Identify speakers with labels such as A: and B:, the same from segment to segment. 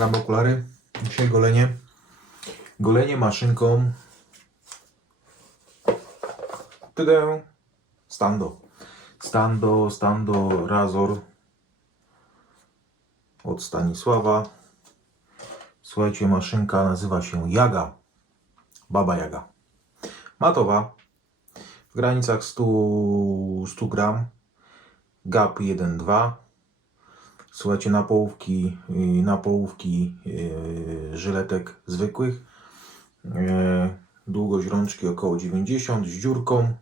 A: Ściągamy okulary. Dzisiaj golenie. Golenie maszynką. Tydę. Stando. Stando, Stando, Razor. Od Stanisława. Słuchajcie, maszynka nazywa się Jaga. Baba Jaga. Matowa. W granicach 100, 100 gram. GAP 1,2. Słuchajcie, na połówki, y, na połówki yy, żyletek zwykłych. Yy, długość rączki około 90 z dziurką,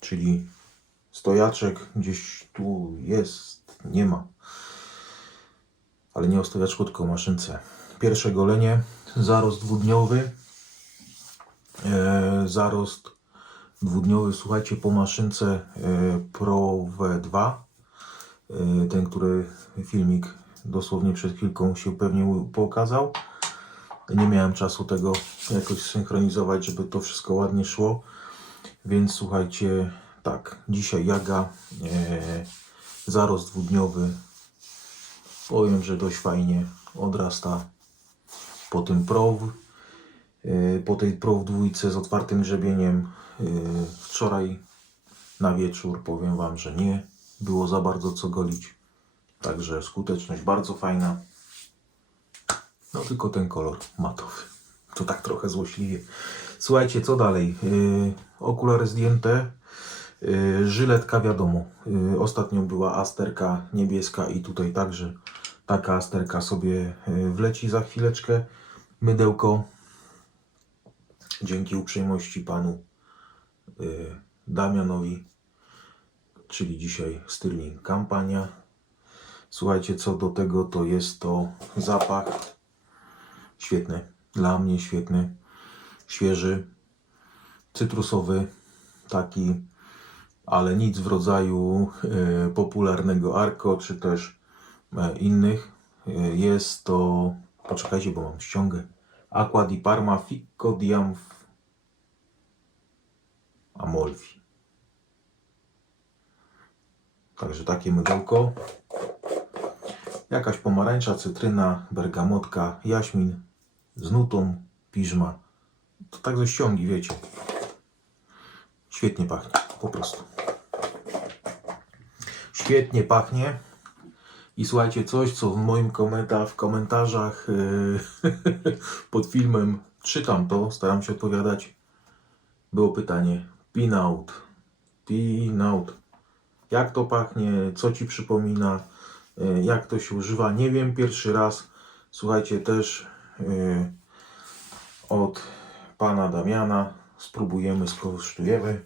A: czyli stojaczek gdzieś tu jest, nie ma. Ale nie o stojaczku, tylko o maszynce. Pierwsze golenie, zarost dwudniowy. Zarost dwudniowy, słuchajcie, po maszynce Pro V2 Y, ten, który filmik dosłownie przed chwilką się pewnie pokazał. Nie miałem czasu tego jakoś synchronizować, żeby to wszystko ładnie szło. Więc słuchajcie, tak, dzisiaj jaga, e, zarost dwudniowy. Powiem, że dość fajnie odrasta po tym PROW. e, po tej PROW dwójce z otwartym grzebieniem. e, wczoraj na wieczór powiem Wam, że nie było za bardzo co golić. Także skuteczność bardzo fajna. No tylko ten kolor matowy. To tak trochę złośliwie. Słuchajcie, co dalej? Yy, okulary zdjęte. Yy, żyletka wiadomo. Yy, ostatnio była asterka niebieska i tutaj także taka asterka sobie yy, wleci za chwileczkę. Mydełko. Dzięki uprzejmości panu yy, Damianowi czyli dzisiaj Stirling kampania. Słuchajcie, co do tego, to jest to zapach świetny, dla mnie świetny, świeży, cytrusowy, taki, ale nic w rodzaju e, popularnego Arco, czy też e, innych. E, jest to, poczekajcie, bo mam ściągę, Aqua di Parma Ficco di Amf Amolfi. Także takie mydełko. Jakaś pomarańcza, cytryna, bergamotka, jaśmin z nutą, piżma. To tak ze ściągi, wiecie. Świetnie pachnie, po prostu. Świetnie pachnie. I słuchajcie, coś, co w moim komenta w komentarzach yy, pod filmem czytam to, staram się odpowiadać. Było pytanie. Pin out. Pin out. Jak to pachnie, co ci przypomina, y, jak to się używa, nie wiem, pierwszy raz. Słuchajcie, też y, od pana Damiana spróbujemy, skosztujemy.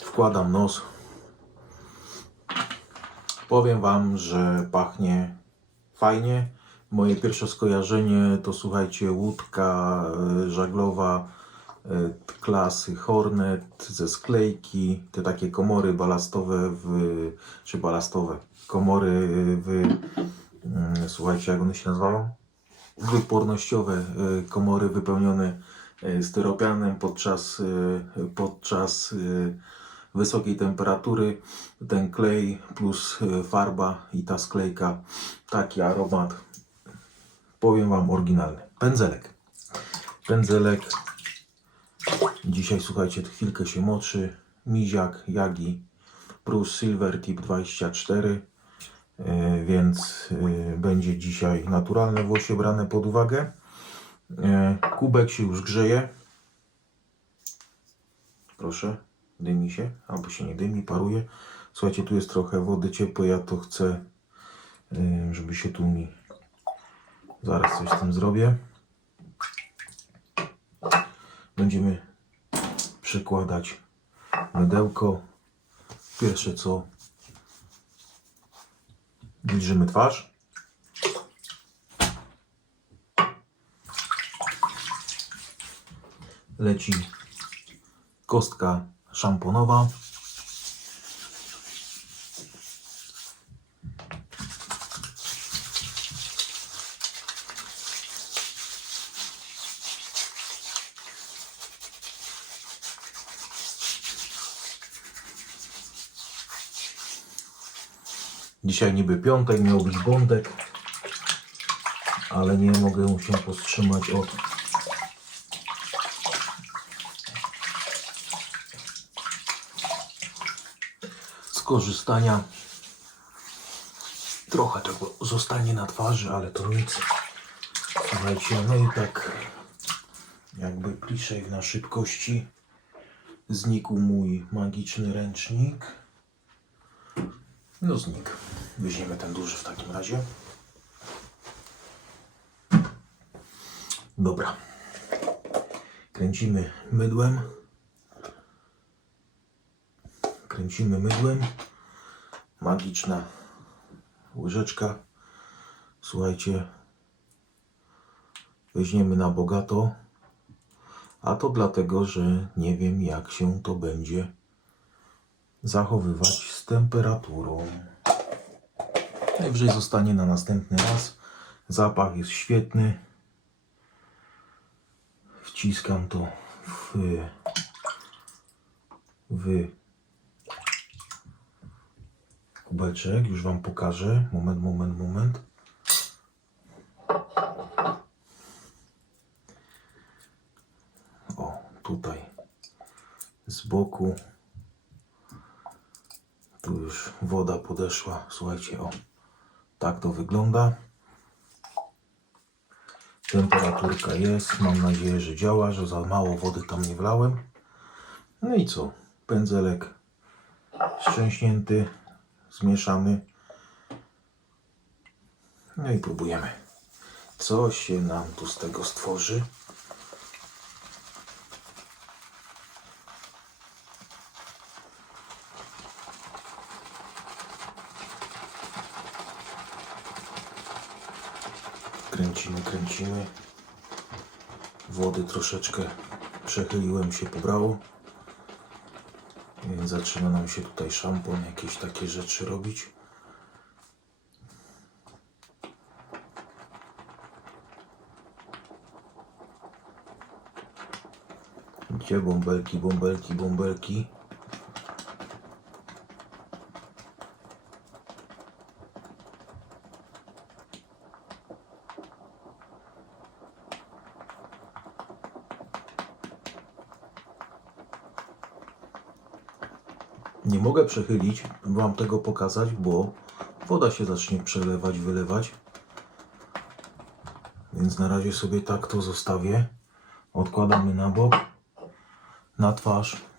A: Wkładam nos. Powiem wam, że pachnie fajnie. Moje pierwsze skojarzenie to słuchajcie, łódka y, żaglowa klasy Hornet ze sklejki, te takie komory balastowe w, czy balastowe, komory w, mm, słuchajcie, jak one się nazywają? Wypornościowe e, komory wypełnione e, styropianem podczas, podczas wysokiej temperatury. Ten klej plus farba i ta sklejka, taki aromat, powiem Wam, oryginalny. Pędzelek. Pędzelek Dzisiaj słuchajcie, chwilkę się moczy. Miziak, Jagi, plus Silver Tip 24. e, Więc e, będzie dzisiaj naturalne włosie brane pod uwagę. E, Kubek się już grzeje. Proszę, dymi się, albo się nie dymi, paruje. Słuchajcie, tu jest trochę wody ciepłej, ja to chcę, żeby się tu mi... Zaraz coś z tym zrobię. Będziemy przykładać mydełko. Pierwsze co wilżymy twarz. Leci kostka szamponowa. Dzisiaj niby piątek, miał być bądek, ale nie mogę się powstrzymać od skorzystania. Trochę tego zostanie na twarzy, ale to nic. Słuchajcie, no i tak jakby pliszek na szybkości znikł mój magiczny ręcznik. No znikł. Weźmiemy ten duży w takim razie. Dobra. Kręcimy mydłem. Kręcimy mydłem. Magiczna łyżeczka. Słuchajcie. Weźmiemy na bogato. A to dlatego, że nie wiem jak się to będzie zachowywać z temperaturą. Najwyżej zostanie na następny raz. Zapach jest świetny. Wciskam to w, w kubeczek. Już Wam pokażę. Moment, moment, moment. O, tutaj z boku. Tu już woda podeszła. Słuchajcie, o, tak to wygląda. Temperaturka jest. Mam nadzieję, że działa, że za mało wody tam nie wlałem. No i co? Pędzelek szczęśnięty, zmieszany. No i próbujemy. Co się nam tu z tego stworzy? Kręcimy, kręcimy. Wody troszeczkę przechyliłem się, pobrało. Więc zaczyna nam się tutaj szampon, jakieś takie rzeczy robić. Gdzie bąbelki, bąbelki, bąbelki. Nie mogę przechylić, wam tego pokazać, bo woda się zacznie przelewać, wylewać. Więc na razie sobie tak to zostawię. Odkładamy na bok, na twarz.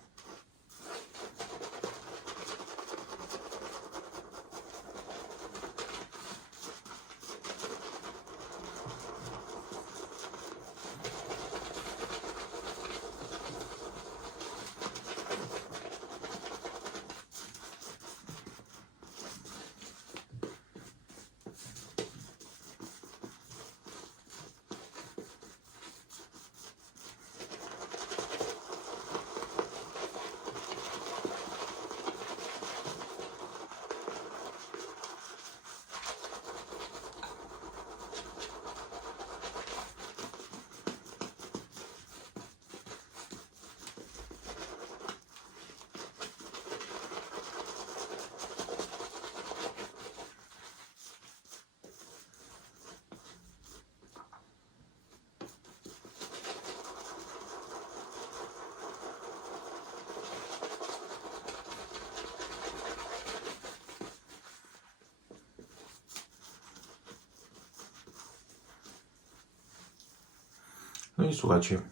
A: No i słuchajcie.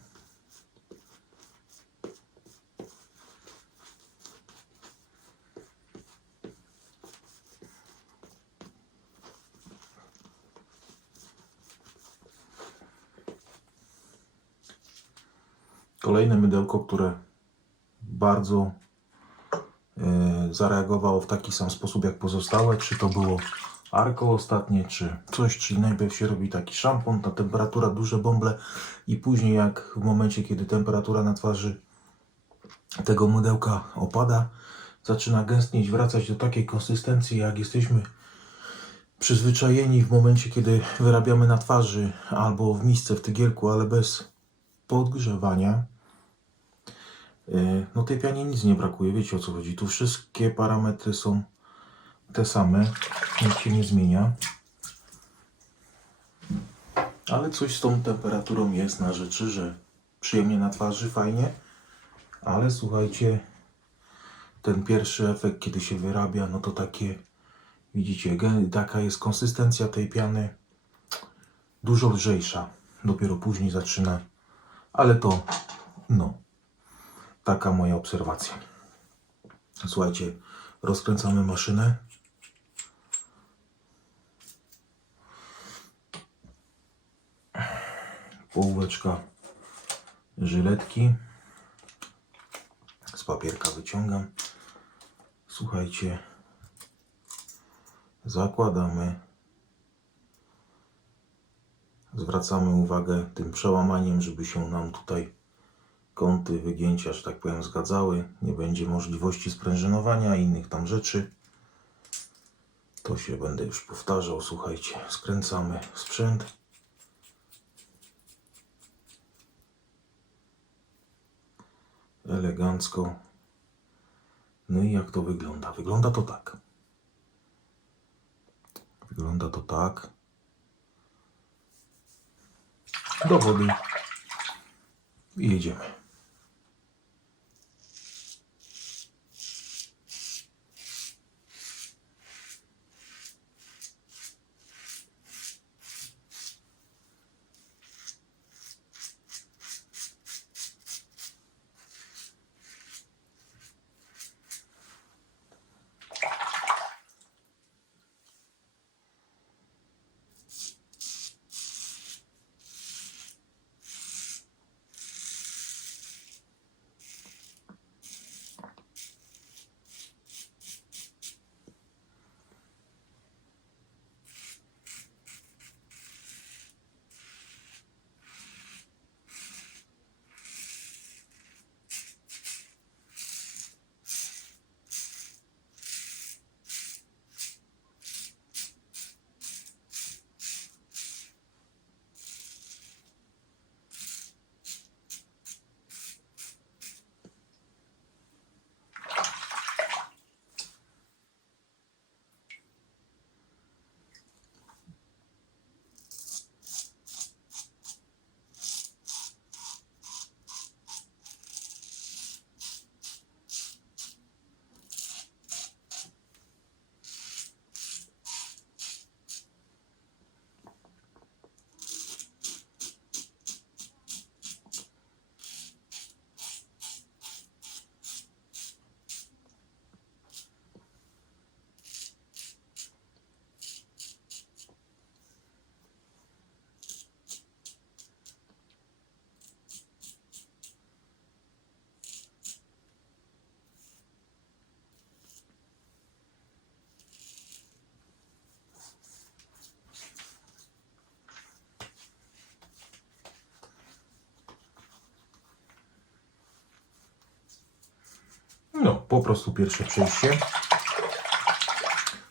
A: Kolejne mydełko, które bardzo e, zareagowało w taki sam sposób jak pozostałe. Czy to było Arko ostatnie, czy coś, czyli najpierw się robi taki szampon, ta temperatura, duże bąble i później jak w momencie, kiedy temperatura na twarzy tego mydełka opada, zaczyna gęstnieć, wracać do takiej konsystencji, jak jesteśmy przyzwyczajeni w momencie, kiedy wyrabiamy na twarzy albo w misce, w tygielku, ale bez podgrzewania. Yy, No tej pianie nic nie brakuje, wiecie o co chodzi. Tu wszystkie parametry są te same. nic się nie zmienia. Ale coś z tą temperaturą jest na rzeczy, że przyjemnie na twarzy, fajnie. Ale słuchajcie, ten pierwszy efekt, kiedy się wyrabia, no to takie, widzicie, taka jest konsystencja tej piany. Dużo lżejsza. Dopiero później zaczyna. Ale to, no, taka moja obserwacja. Słuchajcie, rozkręcamy maszynę. Połóweczka żyletki. Z papierka wyciągam. Słuchajcie, zakładamy. Zwracamy uwagę tym przełamaniem, żeby się nam tutaj kąty wygięcia, że tak powiem, zgadzały. Nie będzie możliwości sprężynowania i innych tam rzeczy. To się będę już powtarzał. Słuchajcie, skręcamy sprzęt. Elegancko. No i jak to wygląda? Wygląda to tak. Wygląda to tak. Do wody. I jedziemy. No, po prostu pierwsze przejście.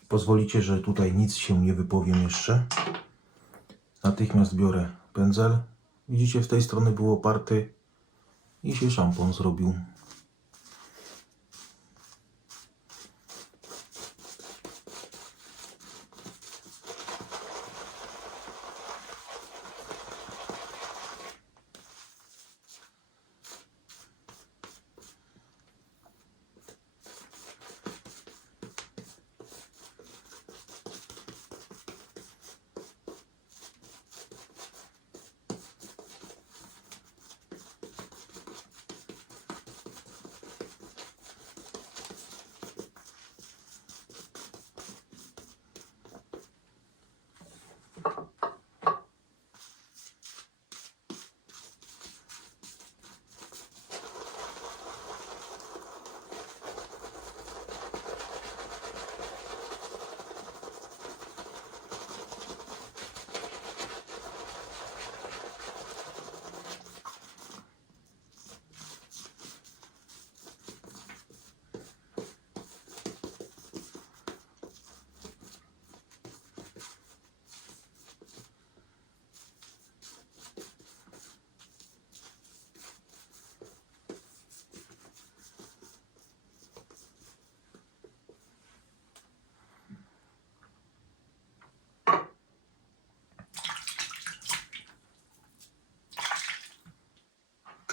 A: Pozwolicie, że tutaj nic się nie wypowiem jeszcze. Natychmiast biorę pędzel. Widzicie, w tej strony był oparty i się szampon zrobił.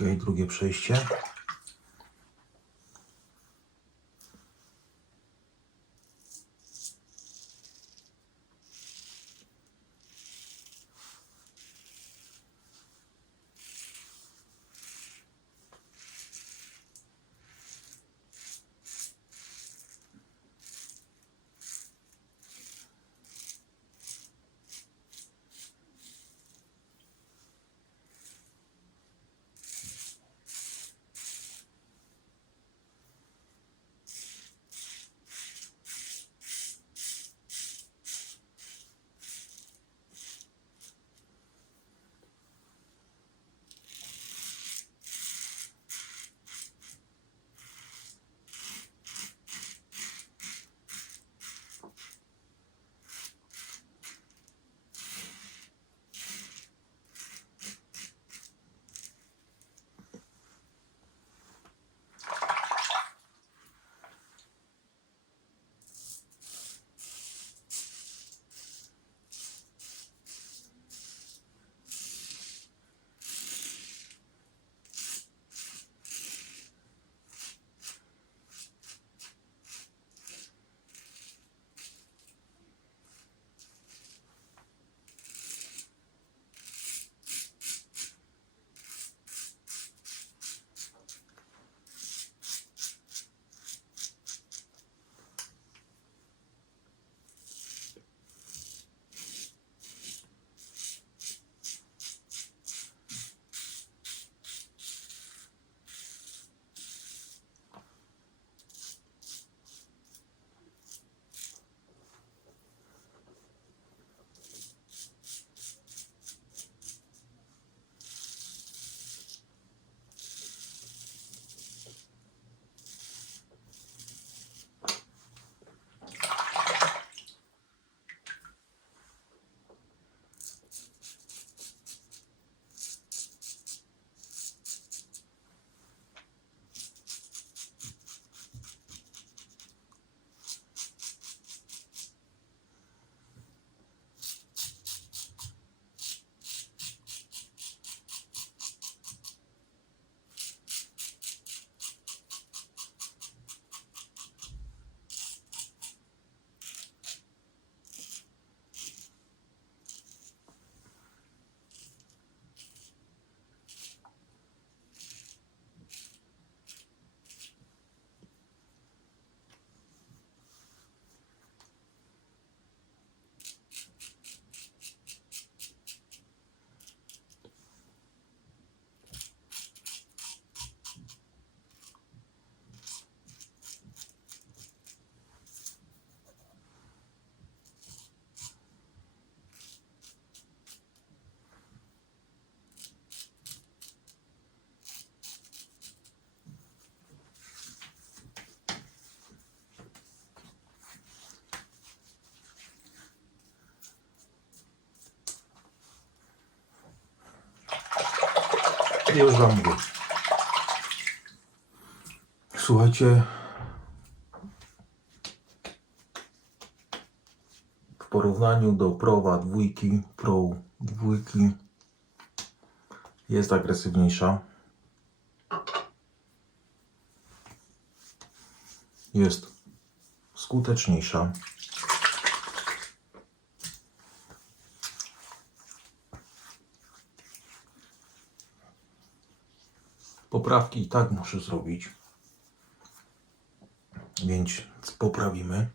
A: Ok, drugie przejście. Już wam mówię. Słuchajcie. W porównaniu do Prowa dwójki, Pro dwójki jest agresywniejsza. Jest skuteczniejsza. Poprawki i tak muszę zrobić. Więc poprawimy.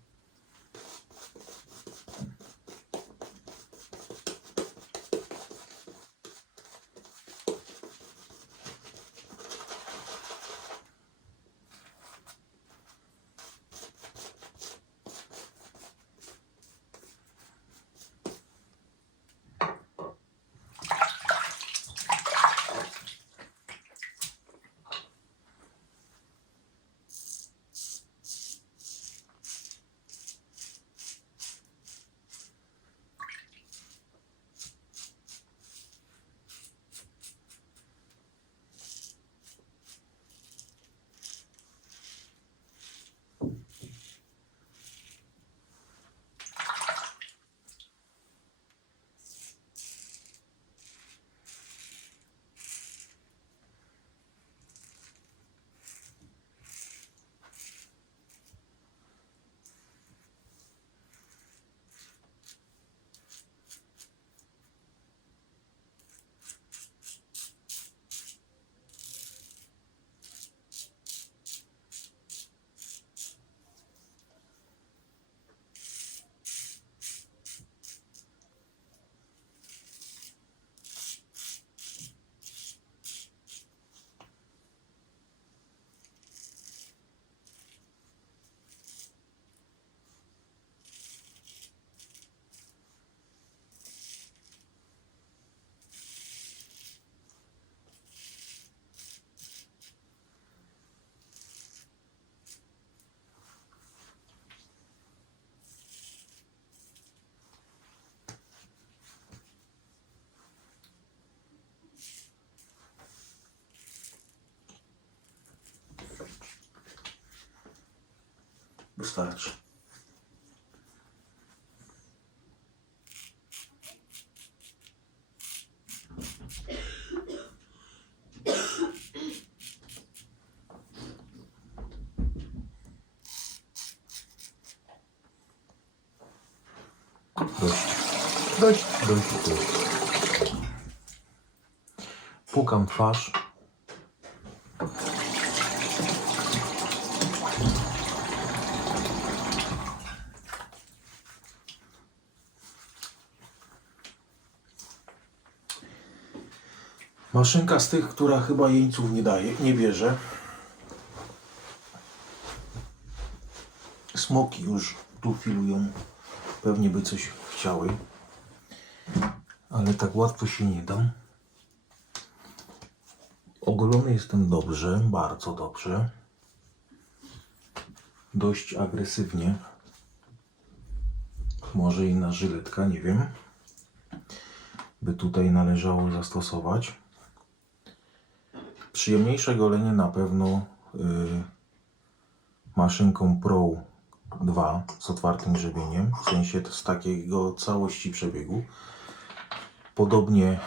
A: Starczy. Dość. Dość, dość, dość. Pukam twarz. Maszynka z tych, która chyba jeńców nie daje, nie bierze. Smoki już tu filują. Pewnie by coś chciały. Ale tak łatwo się nie dam. Ogolony jestem dobrze, bardzo dobrze. Dość agresywnie. Może inna żyletka, nie wiem. By tutaj należało zastosować. Przyjemniejsze golenie na pewno y, maszynką Pro 2 z otwartym grzebieniem, w sensie z takiego całości przebiegu. Podobnie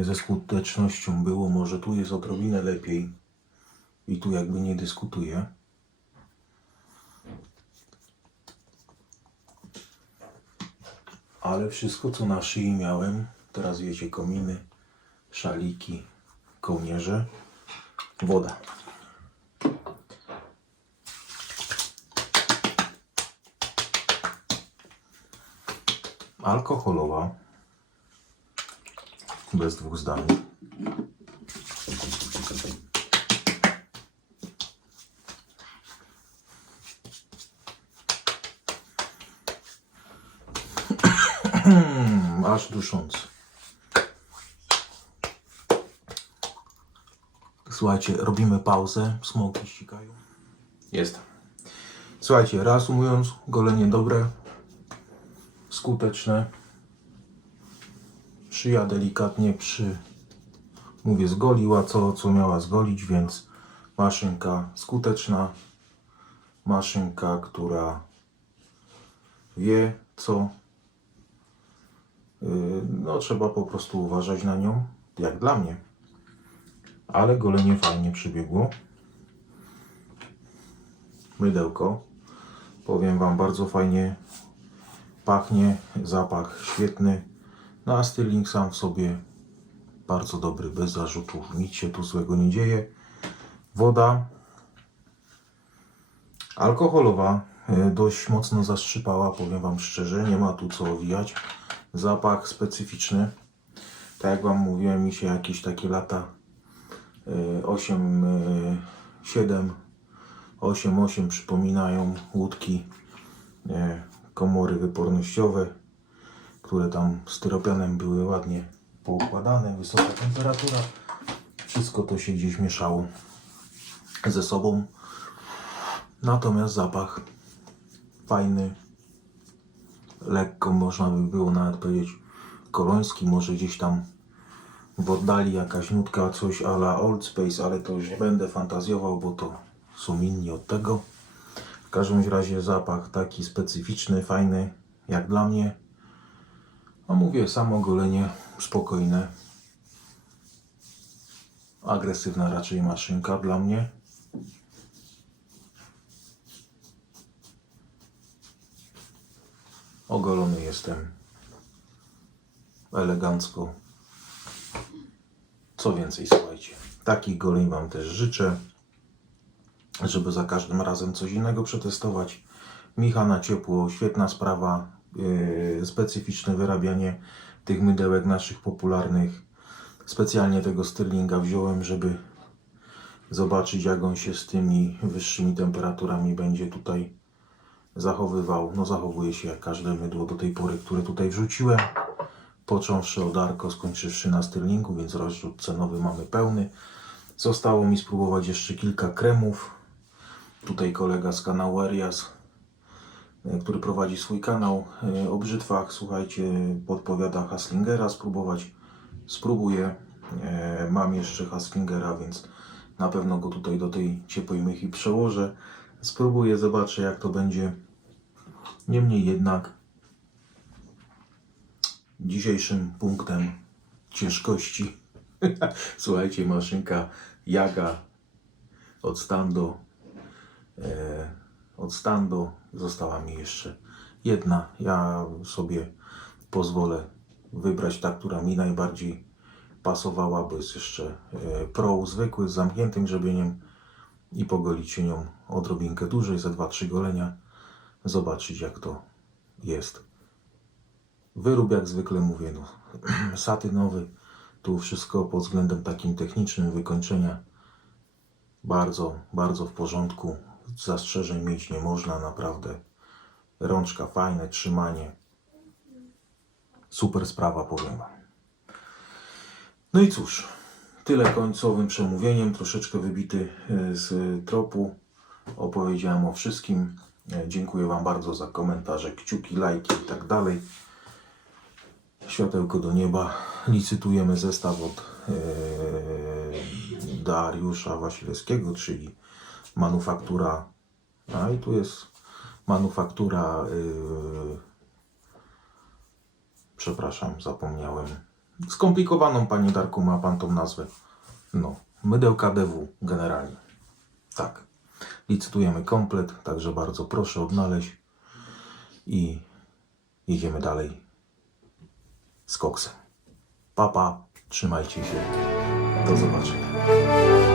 A: y, ze skutecznością było, może tu jest odrobinę lepiej i tu jakby nie dyskutuję. Ale wszystko co na szyi miałem, teraz wiecie, kominy, szaliki, kołnierze, woda. Alkoholowa, bez dwóch zdań. Aż duszący. Słuchajcie, robimy pauzę. Smoki ścikają. Jest. Słuchajcie, reasumując, golenie dobre, skuteczne. Szyja delikatnie przy, mówię, zgoliła co, co miała zgolić, więc maszynka skuteczna. Maszynka, która wie co. Yy, No, trzeba po prostu uważać na nią, jak dla mnie ale golenie fajnie przybiegło. Mydełko. Powiem Wam, bardzo fajnie pachnie, zapach świetny. No a styling sam w sobie bardzo dobry, bez zarzutów, nic się tu złego nie dzieje. Woda alkoholowa, e, dość mocno zastrzypała, powiem Wam szczerze, nie ma tu co owijać. Zapach specyficzny. Tak jak Wam mówiłem, mi się jakieś takie lata 8, 7, 8, 8 przypominają łódki, e, komory wypornościowe, które tam styropianem były ładnie poukładane, wysoka temperatura. Wszystko to się gdzieś mieszało ze sobą. Natomiast zapach fajny, lekko można by było nawet powiedzieć koloński, może gdzieś tam w oddali jakaś nutka, coś ala Old Space, ale to już nie będę fantazjował, bo to są inni od tego. W każdym razie zapach taki specyficzny, fajny, jak dla mnie. A mówię, samo golenie spokojne. Agresywna raczej maszynka dla mnie. Ogolony jestem elegancko. Co więcej, słuchajcie, takich goleń Wam też życzę, żeby za każdym razem coś innego przetestować. Micha na ciepło, świetna sprawa, yy, specyficzne wyrabianie tych mydełek naszych popularnych. Specjalnie tego Sterlinga wziąłem, żeby zobaczyć jak on się z tymi wyższymi temperaturami będzie tutaj zachowywał. No zachowuje się jak każde mydło do tej pory, które tutaj wrzuciłem począwszy od Arko, skończywszy na Sterlingu, więc rozrzut cenowy mamy pełny. Zostało mi spróbować jeszcze kilka kremów. Tutaj kolega z kanału Arias, e, który prowadzi swój kanał e, o brzytwach, słuchajcie, podpowiada Haslingera spróbować. Spróbuję. E, Mam jeszcze Haslingera, więc na pewno go tutaj do tej ciepłej mychi przełożę. Spróbuję, zobaczę jak to będzie. Niemniej jednak dzisiejszym punktem ciężkości słuchajcie, maszynka Jaga od Stando e, od Stando została mi jeszcze jedna. Ja sobie pozwolę wybrać ta, która mi najbardziej pasowała, bo jest jeszcze e, Pro zwykły z zamkniętym grzebieniem i pogolić się nią odrobinkę dłużej, za 2-3 golenia, zobaczyć jak to jest. Wyrób jak zwykle mówię, no, satynowy, tu wszystko pod względem takim technicznym wykończenia bardzo, bardzo w porządku. Zastrzeżeń mieć nie można, naprawdę. Rączka fajne, trzymanie. Super sprawa, powiem Wam. No i cóż, tyle końcowym przemówieniem, troszeczkę wybity e, z tropu. Opowiedziałem o wszystkim. E, Dziękuję Wam bardzo za komentarze, kciuki, lajki i tak dalej. Światełko do nieba. Licytujemy zestaw od e, Dariusza Wasilewskiego, czyli manufaktura. A i tu jest manufaktura. e, przepraszam, zapomniałem. Skomplikowaną, panie Darku, ma pan tą nazwę. No, mydełka DW generalnie. Tak. Licytujemy komplet, także bardzo proszę odnaleźć i jedziemy dalej z koksem. Papa, trzymajcie się. Do zobaczenia.